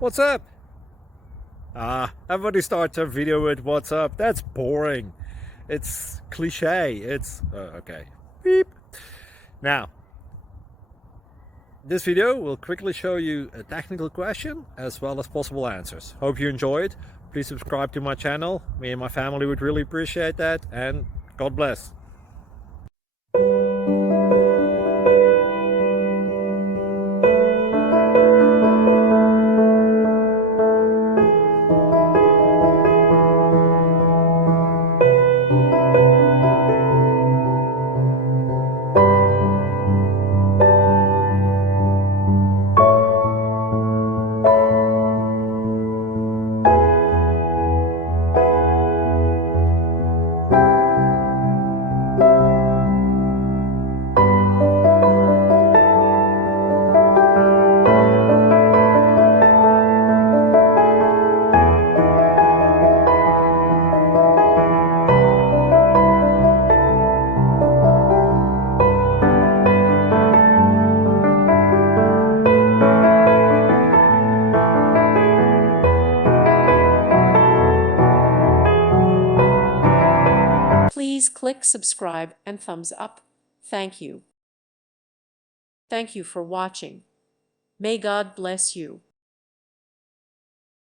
What's up? Everybody starts a video with what's up. That's boring. It's cliche. It's okay. Beep. Now, this video will quickly show you a technical question as well as possible answers. Hope you enjoyed. Please subscribe to my channel. Me and my family would really appreciate that, and God bless. Please click subscribe and thumbs up. Thank you. Thank you for watching. May God bless you.